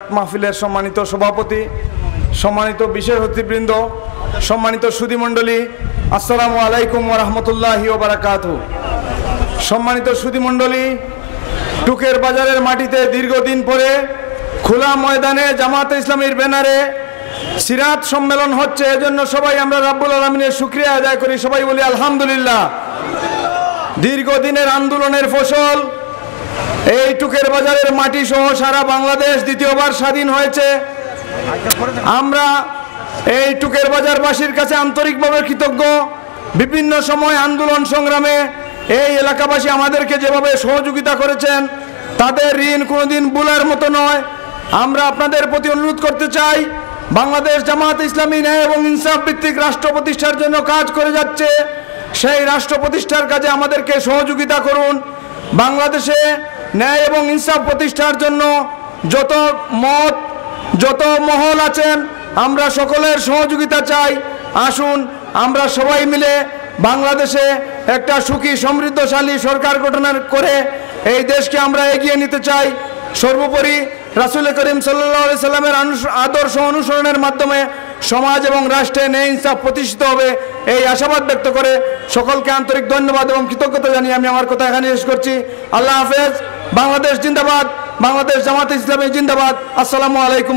মাহফিলের সম্মানিত সভাপতি, সম্মানিত বিশেষ অতিথিবৃন্দ, সম্মানিত সুধীমণ্ডলী, আসসালামু আলাইকুম ওয়া রাহমাতুল্লাহি ওয়া বারাকাতুহু। সম্মানিত সুধীমণ্ডলী, টুকের বাজারের মাটিতে দীর্ঘদিন পরে খোলা ময়দানে জামাতে ইসলামীর ব্যানারে সিরাত সম্মেলন হচ্ছে। এজন্য সবাই আমরা রাব্বুল আলামিনের শুকরিয়া আদায় করি, সবাই বলি আলহামদুলিল্লাহ। দীর্ঘদিনের আন্দোলনের ফসল এই টুকের বাজারের মাটি সহ সারা বাংলাদেশ দ্বিতীয়বার স্বাধীন হয়েছে। আমরা এই টুকের বাজারবাসীর কাছে আন্তরিকভাবে কৃতজ্ঞ। বিভিন্ন সময় আন্দোলন সংগ্রামে এই এলাকাবাসী আমাদেরকে যেভাবে সহযোগিতা করেছেন, তাদের ঋণ কোনোদিন ভুলার মতো নয়। আমরা আপনাদের প্রতি অনুরোধ করতে চাই, বাংলাদেশ জামাত ইসলামী ন্যায় এবং ইনসাফ ভিত্তিক রাষ্ট্র প্রতিষ্ঠার জন্য কাজ করে যাচ্ছে। সেই রাষ্ট্র প্রতিষ্ঠার কাজে আমাদেরকে সহযোগিতা করুন। বাংলাদেশে ন্যায় এবং ইনসাফ প্রতিষ্ঠার জন্য যত মত, যত মহল আছেন, আমরা সকলের সহযোগিতা চাই। আসুন আমরা সবাই মিলে বাংলাদেশে একটা সুখী সমৃদ্ধশালী সরকার গঠন করে এই দেশকে আমরা এগিয়ে নিতে চাই। সর্বোপরি রাসূল করিম সাল্লাল্লাহু আলাইহি সাল্লামের আদর্শ অনুসরণের মাধ্যমে সমাজ এবং রাষ্ট্রে ন্যায় ইনসাফ প্রতিষ্ঠিত হবে, এই আশাবাদ ব্যক্ত করে সকলকে আন্তরিক ধন্যবাদ এবং কৃতজ্ঞতা জানিয়ে আমি আমার কথা এখানে শেষ করছি। আল্লাহ হাফেজ। বাংলাদেশ জিন্দাবাদ, বাংলাদেশ জামাত ইসলামী জিন্দাবাদ। আসসালামু আলাইকুম।